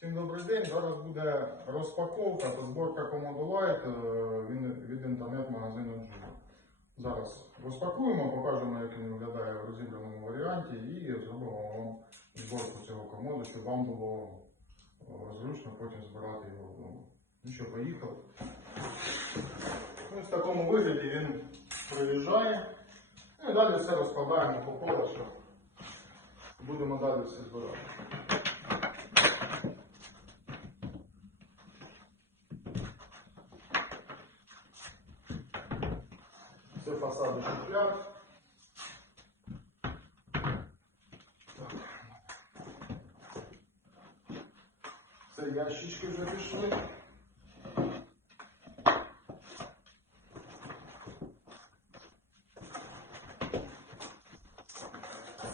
Всім добрий день. Зараз буде розпаковка та зборка комоду Light від інтернет-магазину Джима. Зараз розпакуємо, покажемо, як він виглядає в розібраному варіанті, і зробимо вам зборку цього комоду, щоб вам було е, зручно потім збирати його вдома. Ну що, поїхали. Ось в такому вигляді він приїжджає. Ну і далі все розкладаємо по полочках. Будемо далі все збирати. Це фасади шухляд. Так. Ящички вже.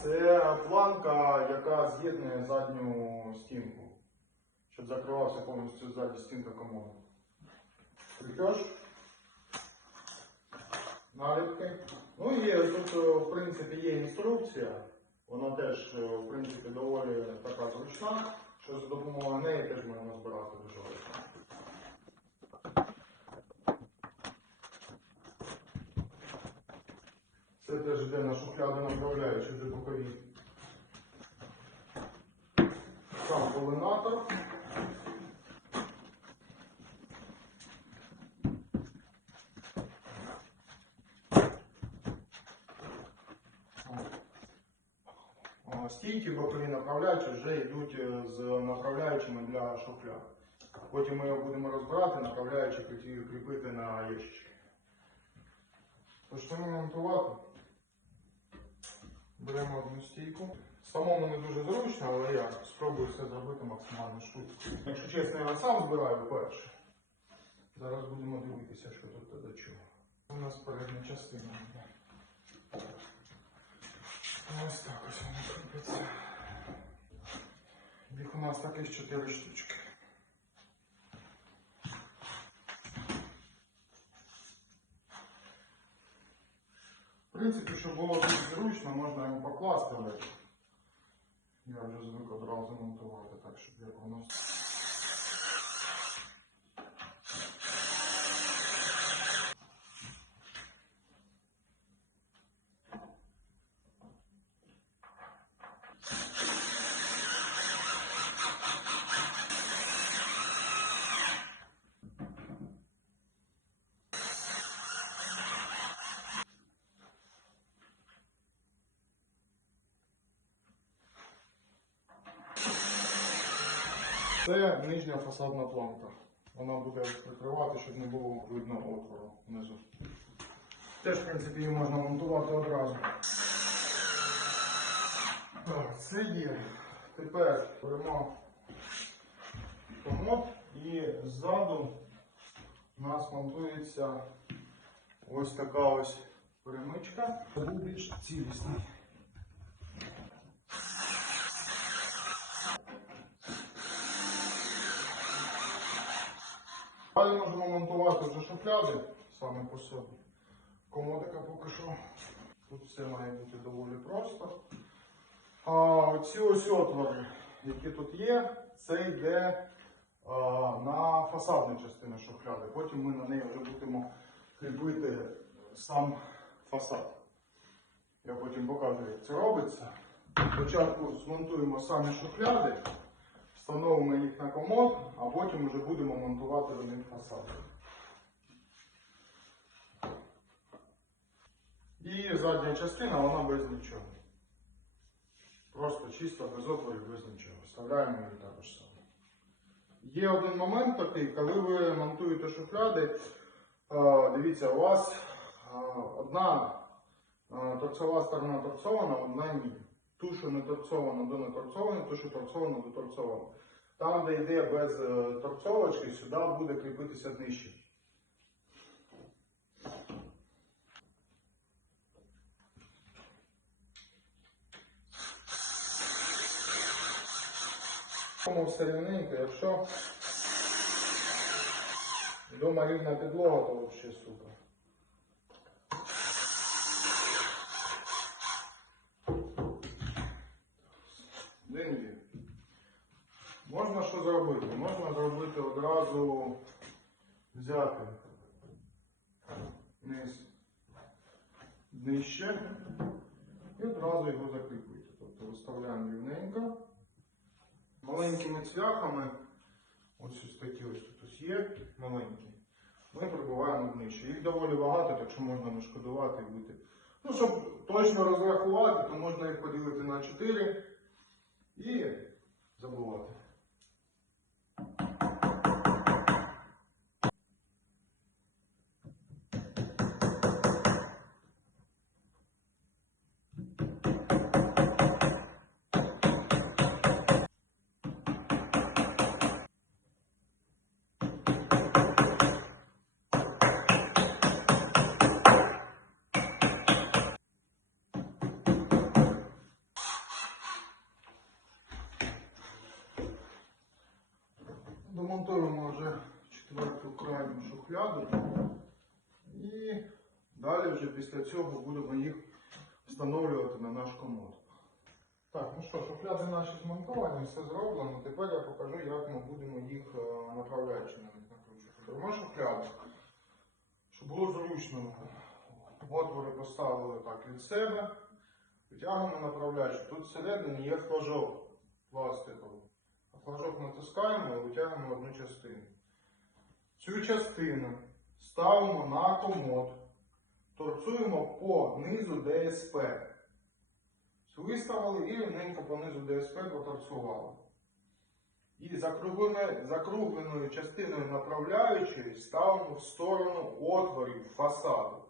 Це планка, яка з'єднує задню стінку, щоб закривався повністю ззаді стінка комоди. Кріпеж наліпки. Ну і тут, е, в принципі, є інструкція. Вона теж, е, в принципі, доволі така зручна, що за допомогою неї теж можна збирати дуже легко. Це теж йде на шухляду направляючи вже бокові. Сам полинатор. Стійки бокові направляючі вже йдуть е, з направляючими для шухляд. Потім ми його будемо розбирати, направляючи крі- кріпити на ящички. Почнемо монтувати. Беремо одну стійку. Самому не дуже зручно, але я спробую все зробити максимально швидко. Якщо чесно, я сам збираю перше. Зараз будемо дивитися, що тут до чого. У нас передня частина. Ось так ось воно кріпиться. Їх у нас таких 4 штучки. В принципі, щоб було дуже зручно, можна його покласти, я вже звик одразу монтувати так, щоб як воно. Це нижня фасадна планка. Вона буде прикривати, щоб не було видно отвору внизу. Теж, в принципі, її можна монтувати одразу. Так, це є. Тепер беремо комод і ззаду у нас монтується ось така ось перемичка. Був більш цілісний. Далі можемо монтувати вже шухляди саме по собі. Комодика поки що. Тут все має бути доволі просто. А оці ось отвори, які тут є, це йде а, на фасадну частину шухляди. Потім ми на неї вже будемо кріпити сам фасад. Я потім покажу, як це робиться. Спочатку змонтуємо самі шухляди, встановимо їх на комод, а потім вже будемо монтувати до них фасад. І задня частина, вона без нічого. Просто чисто без отворів, без нічого. Вставляємо її також само. Є один момент такий, коли ви монтуєте шухляди, е, дивіться, у вас одна торцова сторона торцована, одна ні. Ту, що не торцована до неторцованої, ту, що торцована до торцованої. Там, де йде без е, торцовочки, сюди буде кріпитися нижче. Тому все рівненько, якщо вдома рівна підлога, то взагалі супер. Один є. Можна що зробити? Можна зробити одразу взяти низ нижче і одразу його закріпити. Тобто виставляємо рівненько. Маленькими цвяхами, ось ось такі ось тут ось є, маленькі, ми прибуваємо нижче. Їх доволі багато, так що можна не шкодувати і бути. Ну, щоб точно розрахувати, то можна їх поділити на 4 і забувати. Домонтуємо вже четверту крайню шухляду. І далі вже після цього будемо їх встановлювати на наш комод. Так, ну що, шухляди наші змонтовані, все зроблено. Тепер я покажу, як ми будемо їх е, направляючи на них накручувати. Беремо шухляду, щоб було зручно. Отвори поставили так від себе. Витягуємо направляючи. Тут всередині є флажок пластиковий. Флажок натискаємо і витягуємо одну частину. Цю частину ставимо на комод, торцуємо по низу ДСП. Виставили і рівненько по низу ДСП проторцували. І закругленою частиною направляючої ставимо в сторону отворів фасаду.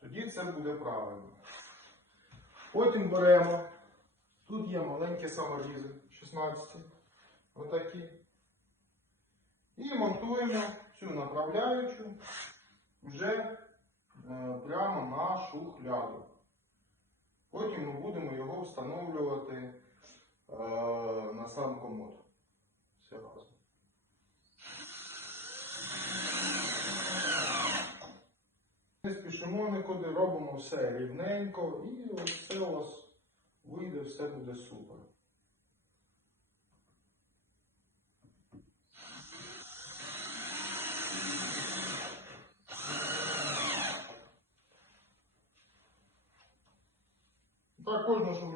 Тоді це буде правильно. Потім беремо Тут є маленькі саморізи 16, отакі. І монтуємо цю направляючу вже е, прямо на шухляду. Потім ми будемо його встановлювати е, на сам комод. Все разом. Не спішимо нікуди, робимо все рівненько і все у вас вийде, все буде супер. Так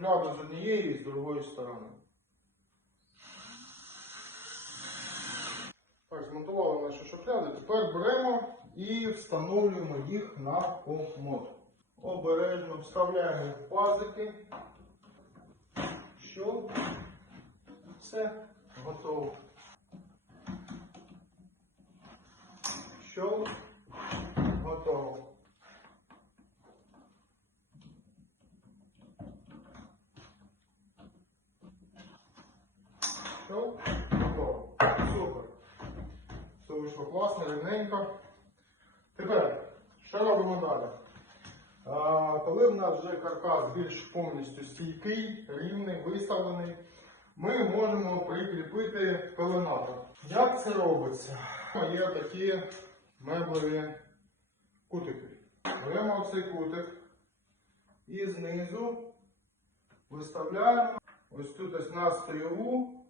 кожну з однієї і з другої сторони. Так, змонтували наші шухляди. Тепер беремо і встановлюємо їх на комод. Обережно вставляємо в пазики. Що? Все готово. Що? Готово. Що? Готово. Супер. Все вийшло класно, рівненько. Тепер, що робимо далі? Коли в нас вже каркас більш повністю стійкий, рівний, виставлений, ми можемо прикріпити пеленатор. Як це робиться? Є такі меблеві кутики. Беремо цей кутик і знизу виставляємо ось тут ось на стойову,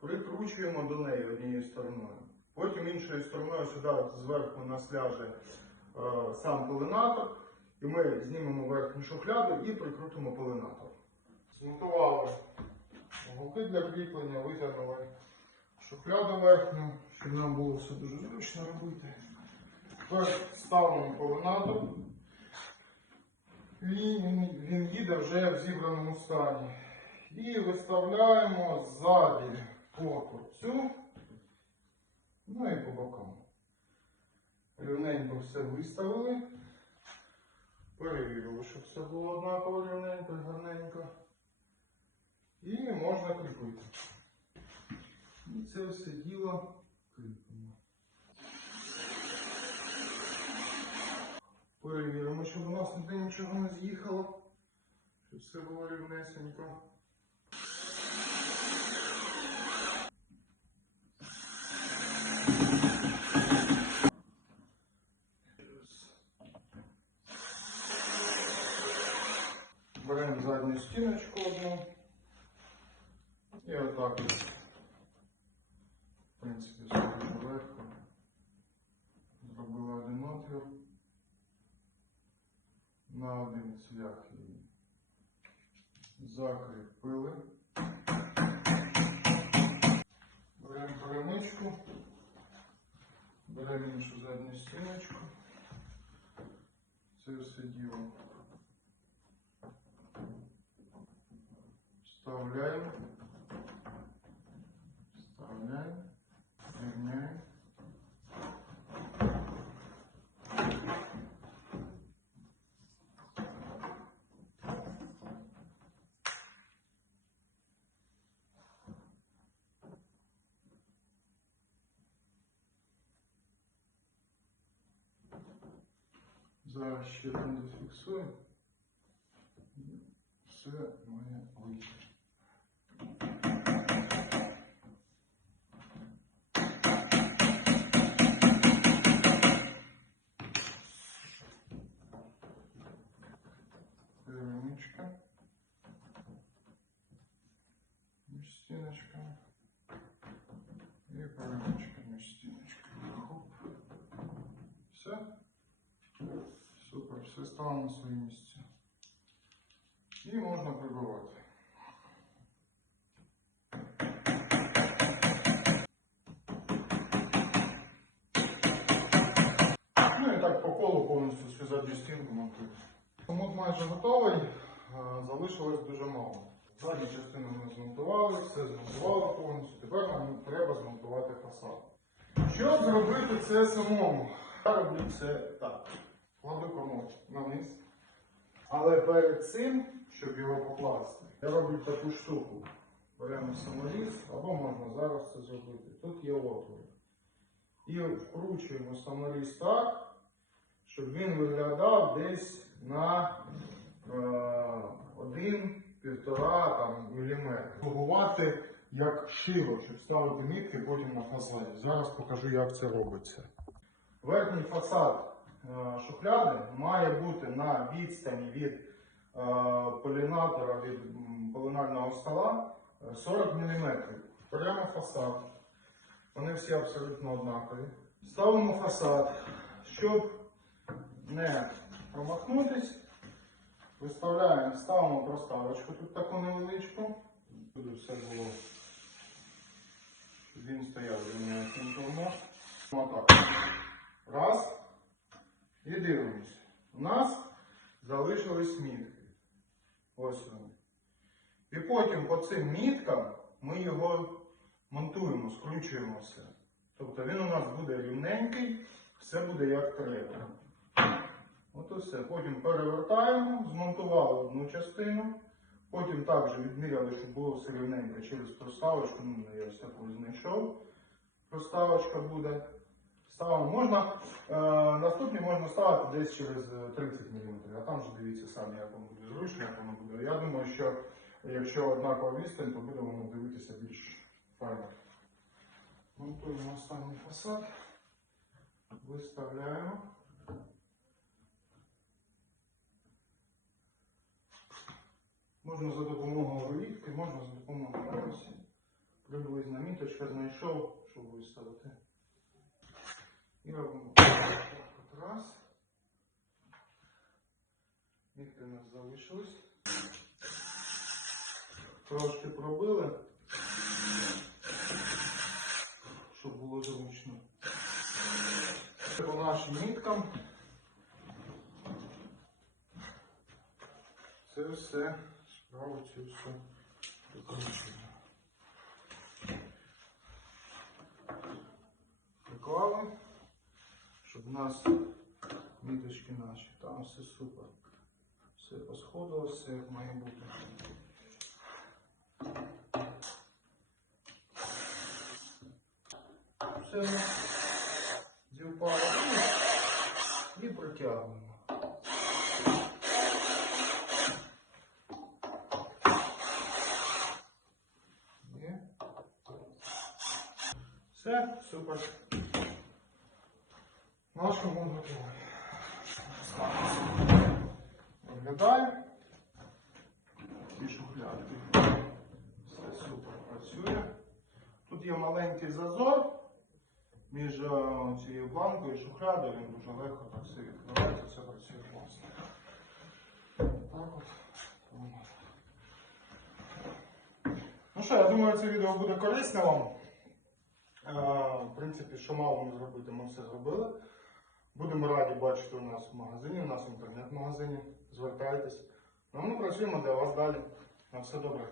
прикручуємо до неї однією стороною. Потім іншою стороною сюди зверху нас ляже е, сам пеленатор. І ми знімемо верхню шухляду і прикрутимо пеленатор. Змонтували гулки для кріплення, витягнули шухляду верхню, щоб нам було все дуже зручно робити. Тепер ставимо пеленатор. Він, він їде вже в зібраному стані. І виставляємо ззаді по торцю, ну і по бокам. Рівненько все виставили. Перевірили, щоб все було однаково рівненько і гарненько. І можна кріпити. І це все діло кріпимо. Перевіримо, щоб у нас ніде нічого не з'їхало. Щоб все було рівнесенько. Беремо задню стіночку одну І отак ось. В принципі, все легко. Зробили один отвір. На один цвях її закріпили. Беремо перемичку. Беремо іншу задню стіночку. Це все діло. Вставляємо. Вставляємо. Рівняємо. Зараз ще там зафіксуємо. Все має вийти. Перемичка. Між стіночками. І перемичка між стіночками. Хоп. Все. Супер, все стало на своє місце. І можна прибивати. Ну і так по колу повністю задню стінку монтую. Комод майже готовий, залишилось дуже мало. Задню частину ми змонтували, все змонтували повністю. Тепер нам треба змонтувати фасад. Щоб зробити це самому, я роблю це так. Кладу комод на низ. Але перед цим, щоб його покласти, я роблю таку штуку. Беремо саморіз, або можна зараз це зробити. Тут є отвір. І вкручуємо саморіз так, щоб він виглядав десь на е, 1-1,5 там, міліметр. Побувати як шило, щоб ставити нитки потім на фасаді. Зараз покажу, як це робиться. Верхній фасад шухляди має бути на відстані від е, полінатора, від полинального стола е, 40 мм. Беремо фасад. Вони всі абсолютно однакові. Ставимо фасад, щоб не промахнутись. Виставляємо, ставимо проставочку тут таку невеличку. Туди все було. Він стояв рівненьким тому. Отак. Раз. І дивимось. У нас залишились мітки. Ось вони. І потім по цим міткам ми його монтуємо, скручуємо все. Тобто він у нас буде рівненький, все буде як треба. От і все. Потім перевертаємо, змонтували одну частину. Потім також відміряли, щоб було все рівненько через проставочку. Ну, я ось знайшов. Проставочка буде. Ставимо можна. Е, наступні можна ставити десь через е, 30 мм, а там вже дивіться самі, як воно буде зручно, як воно буде. Я думаю, що якщо однакова відстань, то буде воно дивитися більш файно. Монтуємо останній фасад, виставляємо. Можна за допомогою рулітки, можна за допомогою ось приблизна міточка знайшов, щоб виставити. І робимо от раз. Мітки у нас залишились. Трошки пробили, щоб було зручно. По нашим міткам це все справу цю все викручуємо. Приклали, у нас міточки наші, там все супер. Все посходилось, все як має бути. Все ми зівпали і протягуємо. Все, супер. Команд готовий. Виглядає. І шухлядки. Все супер працює. Тут є маленький зазор між е, цією планкою і шухлядою, він дуже легко так все відкривається, все працює класно. Так от. Ну що, я думаю, це відео буде корисне вам. Е, В принципі, що мало ми зробити, ми все зробили. Будемо раді бачити у нас в магазині, у нас в інтернет-магазині. Звертайтесь. Ну, ми працюємо для вас далі. На все добре.